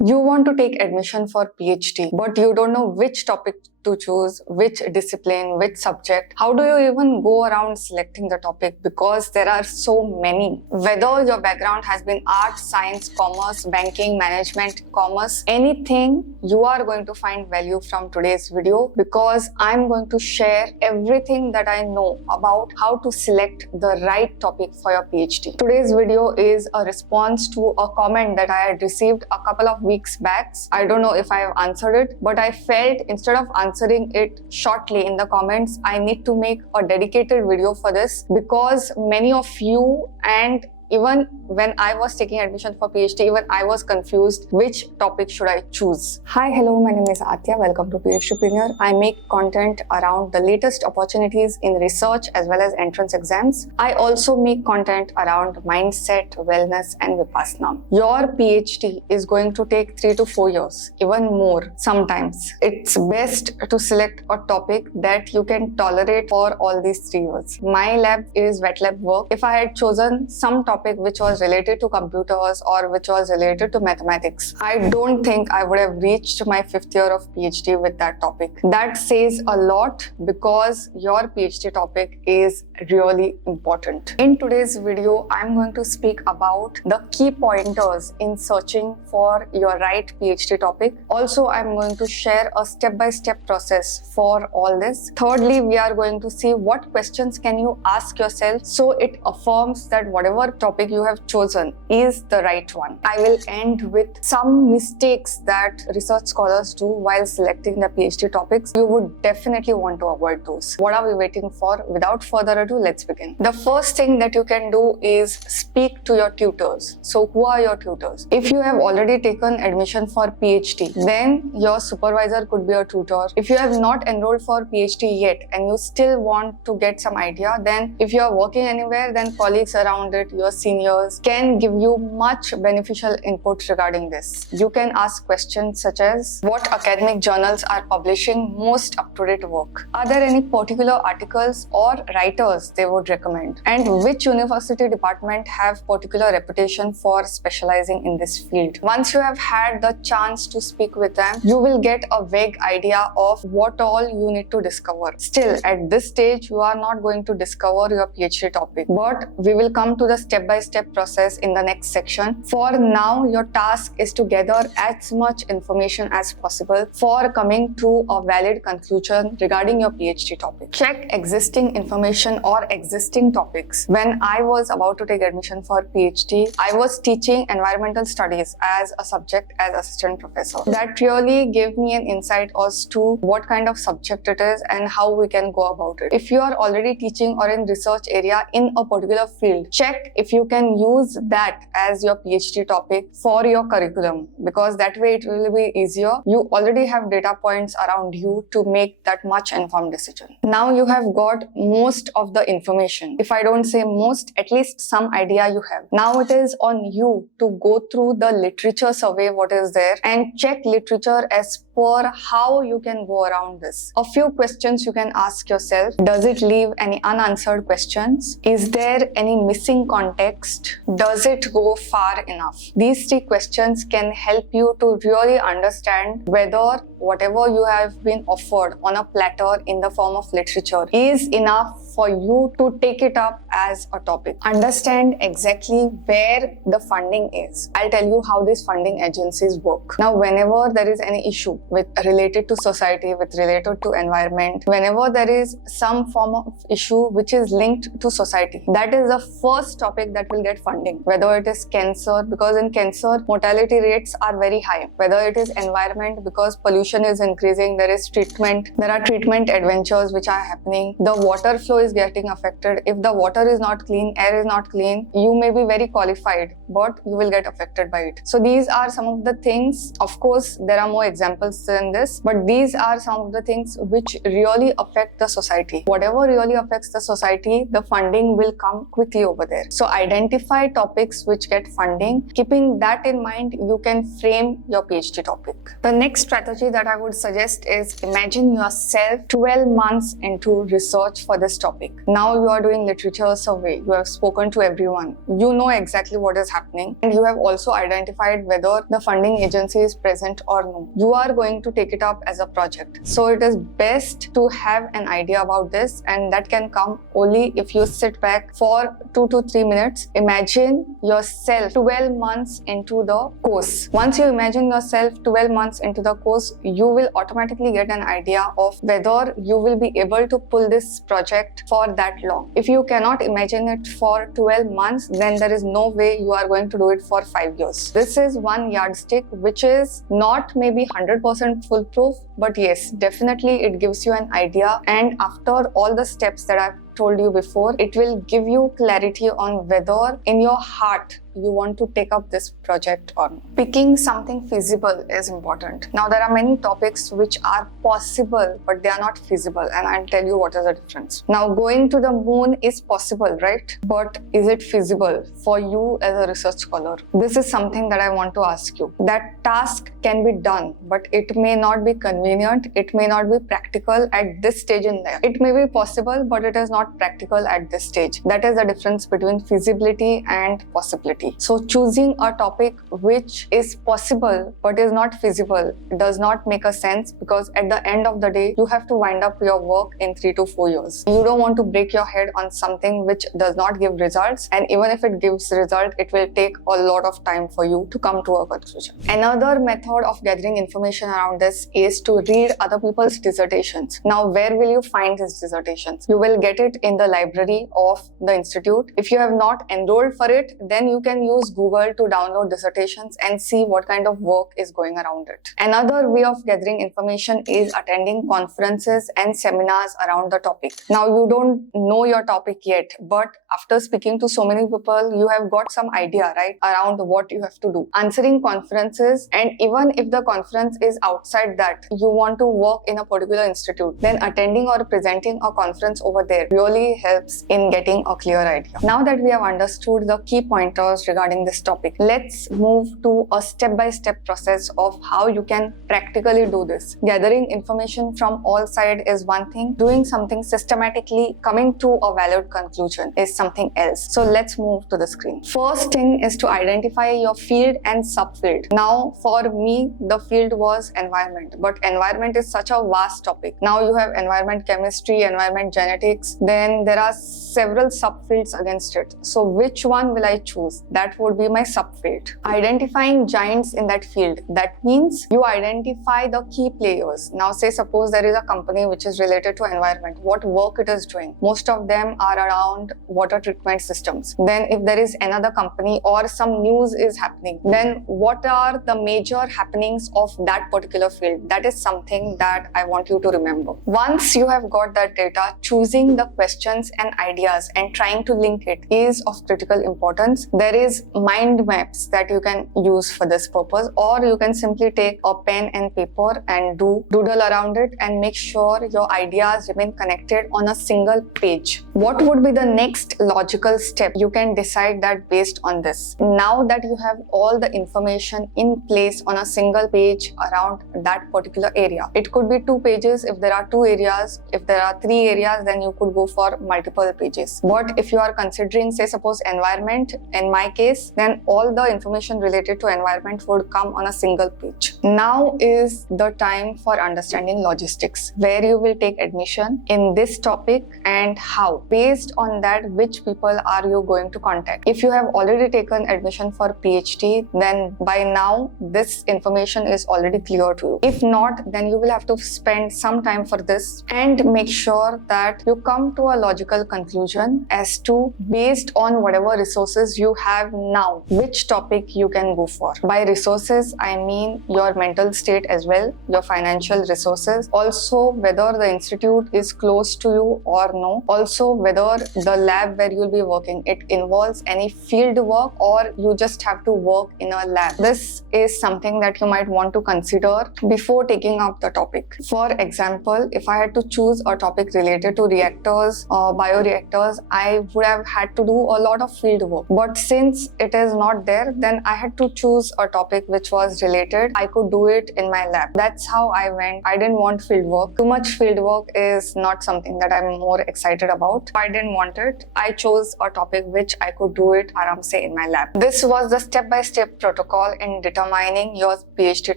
You want to take admission for PhD, but you don't know which topic to choose, which discipline, which subject. How do you even go around selecting the topic? Because there are so many. Whether your background has been art, science, commerce, banking, management, commerce, anything, you are going to find value from today's video because I'm going to share everything that I know about how to select the right topic for your PhD. Today's video is a response to a comment that I had received a couple of weeks back. I don't know if I have answered it, but I felt instead of answering it shortly in the comments, I need to make a dedicated video for this because many of you, and even when I was taking admission for PhD, even I was confused which topic should I choose. Hi, hello, my name is Aatiya. Welcome to PhDpreneur. I make content around the latest opportunities in research as well as entrance exams. I also make content around mindset, wellness and Vipassana. Your PhD is going to take 3 to 4 years, even more sometimes. It's best to select a topic that you can tolerate for all these 3 years. My lab is wet lab work. If I had chosen some topic which was related to computers or which was related to mathematics, I don't think I would have reached my 5th year of PhD with that topic. That says a lot because your PhD topic is really important. In today's video, I'm going to speak about the key pointers in searching for your right PhD topic. Also, I'm going to share a step-by-step process for all this. Thirdly, we are going to see what questions can you ask yourself so it affirms that whatever topic you have chosen is the right one. I will end with some mistakes that research scholars do while selecting the PhD topics. You would definitely want to avoid those. What are we waiting for? Without further ado, let's begin. The first thing that you can do is speak to your tutors. So who are your tutors? If you have already taken admission for PhD, then your supervisor could be a tutor. If you have not enrolled for PhD yet and you still want to get some idea, then if you are working anywhere, then colleagues around it, your seniors can give you much beneficial input regarding this. You can ask questions such as what academic journals are publishing most up-to-date work? Are there any particular articles or writers they would recommend? And which university department have particular reputation for specializing in this field? Once you have had the chance to speak with them, you will get a vague idea of what all you need to discover. Still, at this stage, you are not going to discover your PhD topic, but we will come to the step-by-step process in the next section. For now, your task is to gather as much information as possible for coming to a valid conclusion regarding your PhD topic. Check existing information or existing topics. When I was about to take admission for PhD, I was teaching environmental studies as a subject as assistant professor. That really gave me an insight as to what kind of subject it is and how we can go about it. If you are already teaching or in research area in a particular field, check if you can use that as your PhD topic for your curriculum, because that way it will be easier. You already have data points around you to make that much informed decision. Now you have got most of the information. If I don't say most, at least some idea you have. Now it is on you to go through the literature survey what is there and check literature as per how you can go around this. A few questions you can ask yourself. Does it leave any unanswered questions? Is there any missing context? Does it go far enough? These 3 questions can help you to really understand whether whatever you have been offered on a platter in the form of literature is enough for you to take it up as a topic. Understand exactly where the funding is. I'll tell you how these funding agencies work. Now, whenever there is any issue related to society, related to environment, whenever there is some form of issue which is linked to society, that is the first topic that will get funding. Whether it is cancer, because in cancer, mortality rates are very high. Whether it is environment, because pollution is increasing, there is treatment, there are treatment adventures which are happening. The water flow is getting affected. If the water is not clean, air is not clean, you may be very qualified, but you will get affected by it. So these are some of the things. Of course, there are more examples this and this, but these are some of the things which really affect the society. Whatever really affects the society, the funding will come quickly over there. So identify topics which get funding. Keeping that in mind, you can frame your PhD topic. The next strategy that I would suggest is imagine yourself 12 months into research for this topic. Now you are doing literature survey. You have spoken to everyone. You know exactly what is happening, and you have also identified whether the funding agency is present or no. You are going to take it up as a project. So it is best to have an idea about this, and that can come only if you sit back for 2 to 3 minutes. Imagine yourself 12 months into the course. Once you imagine yourself 12 months into the course, you will automatically get an idea of whether you will be able to pull this project for that long. If you cannot imagine it for 12 months, then there is no way you are going to do it for 5 years. This is one yardstick which is not maybe 100% foolproof, but yes, definitely it gives you an idea, and after all the steps that I've told you before, it will give you clarity on whether in your heart you want to take up this project or not. Picking something feasible is important. Now there are many topics which are possible but they are not feasible, and I'll tell you what is the difference. Now going to the moon is possible, right? But is it feasible for you as a research scholar? This is something that I want to ask you. That task can be done, but it may not be convenient, it may not be practical at this stage in life. It may be possible, but it is not practical at this stage. That is the difference between feasibility and possibility. So choosing a topic which is possible but is not feasible does not make a sense, because at the end of the day, you have to wind up your work in 3 to 4 years. You don't want to break your head on something which does not give results, and even if it gives result, it will take a lot of time for you to come to a conclusion. Another method of gathering information around this is to read other people's dissertations. Now, where will you find these dissertations? You will get it in the library of the institute. If you have not enrolled for it, then you can use Google to download dissertations and see what kind of work is going around it. Another way of gathering information is attending conferences and seminars around the topic. Now, you don't know your topic yet, but after speaking to so many people, you have got some idea, right, around what you have to do. Answering conferences, and even if the conference is outside that, you want to work in a particular institute, then attending or presenting a conference over there really helps in getting a clear idea. Now that we have understood the key pointers regarding this topic, let's move to a step-by-step process of how you can practically do this. Gathering information from all sides is one thing. Doing something systematically, coming to a valid conclusion is something else. So let's move to the screen. First thing is to identify your field and subfield. Now, for me, the field was environment, but environment is such a vast topic. Now you have environment chemistry, environment genetics, then there are several subfields against it. So which one will I choose? That would be my subfield. Identifying giants in that field. That means you identify the key players. Now say suppose there is a company which is related to environment. What work it is doing? Most of them are around water treatment systems. Then if there is another company or some news is happening, then what are the major happenings of that particular field? That is something that I want you to remember. Once you have got that data, choosing the questions and ideas and trying to link it is of critical importance. There is mind maps that you can use for this purpose, or you can simply take a pen and paper and doodle around it and make sure your ideas remain connected on a single page. What would be the next logical step? You can decide that based on this. Now that you have all the information in place on a single page around that particular area, it could be 2 pages if there are 2 areas. If there are 3 areas, then you could go for multiple pages. But if you are considering, say suppose environment, in my case, then all the information related to environment would come on a single page. Now is the time for understanding logistics, where you will take admission in this topic and how. Based on that, which people are you going to contact? If you have already taken admission for PhD, then by now this information is already clear to you. If not, then you will have to spend some time for this and make sure that you come to a logical conclusion as to, based on whatever resources you have now, which topic you can go for. By resources, I mean your mental state as well, your financial resources, also whether the institute is close to you or no, also whether the lab where you'll be working, it involves any field work or you just have to work in a lab. This is something that you might want to consider before taking up the topic. For example, if I had to choose a topic related to reactors or bioreactors, I would have had to do a lot of field work. But since it is not there, then I had to choose a topic which was related. I could do it in my lab. That's how I went. I didn't want field work. Too much field work is not something that I'm more excited about. I didn't want it. I chose a topic which I could do it aram se in my lab. This was the step-by-step protocol in determining your PhD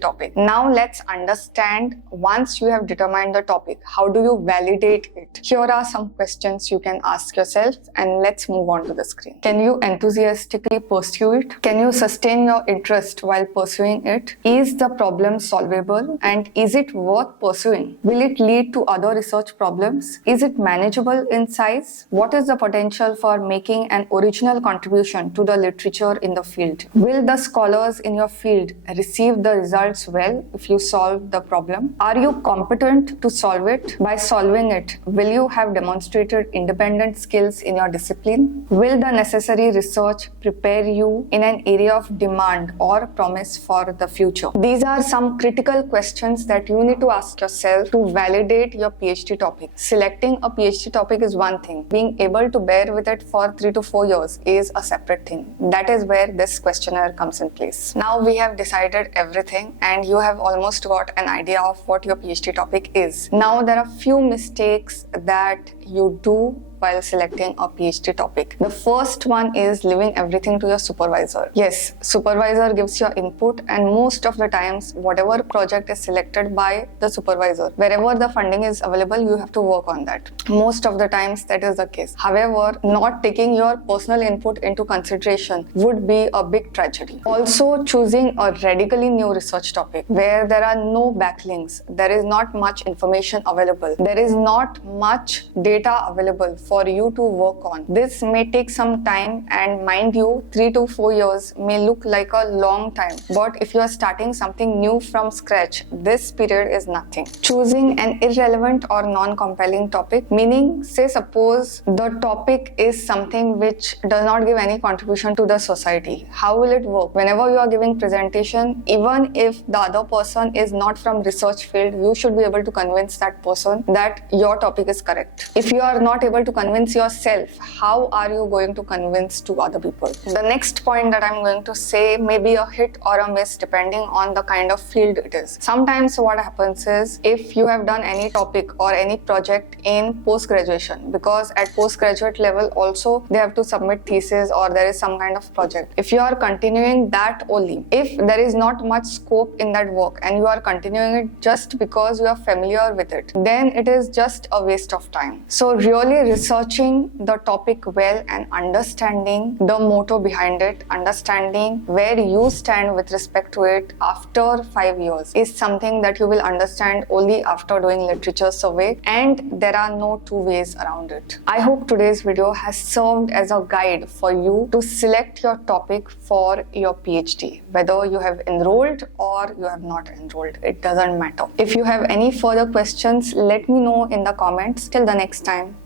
topic. Now let's understand, once you have determined the topic, how do you validate it? Here are some questions you can ask yourself, and let's move on to the screen. Can you enthusiastically pursue it? Can you sustain your interest while pursuing it? Is the problem solvable, and is it worth pursuing? Will it lead to other research problems? Is it manageable in size? What is the potential for making an original contribution to the literature in the field? Will the scholars in your field receive the results well if you solve the problem? Are you competent to solve it? By solving it, will you have demonstrated independent skills in your discipline? Will the necessary research prepare you in an area of demand or promise for the future? These are some critical questions that you need to ask yourself to validate your PhD topic. Selecting a PhD topic is one thing. Being able to bear with it for 3 to 4 years is a separate thing. That is where this questionnaire comes in place. Now we have decided everything and you have almost got an idea of what your PhD topic is. Now there are few mistakes that you do while selecting a PhD topic. The first one is leaving everything to your supervisor. Yes, supervisor gives your input, and most of the times whatever project is selected by the supervisor, wherever the funding is available, you have to work on that. Most of the times that is the case. However, not taking your personal input into consideration would be a big tragedy. Also, choosing a radically new research topic where there are no backlinks, there is not much information available, there is not much data available for you to work on. This may take some time, and mind you, 3 to 4 years may look like a long time. But if you are starting something new from scratch, this period is nothing. Choosing an irrelevant or non-compelling topic, meaning, say suppose the topic is something which does not give any contribution to the society. How will it work? Whenever you are giving presentation, even if the other person is not from research field, you should be able to convince that person that your topic is correct. If you are not able to convince yourself, how are you going to convince to other people? The next point that I'm going to say may be a hit or a miss depending on the kind of field it is. Sometimes what happens is, if you have done any topic or any project in post-graduation, because at postgraduate level also they have to submit thesis or there is some kind of project. If you are continuing that only, if there is not much scope in that work and you are continuing it just because you are familiar with it, then it is just a waste of time. So really researching the topic well and understanding the motto behind it, understanding where you stand with respect to it after 5 years is something that you will understand only after doing literature survey, and there are no two ways around it. I hope today's video has served as a guide for you to select your topic for your PhD. Whether you have enrolled or you have not enrolled, it doesn't matter. If you have any further questions, let me know in the comments. Till the next time.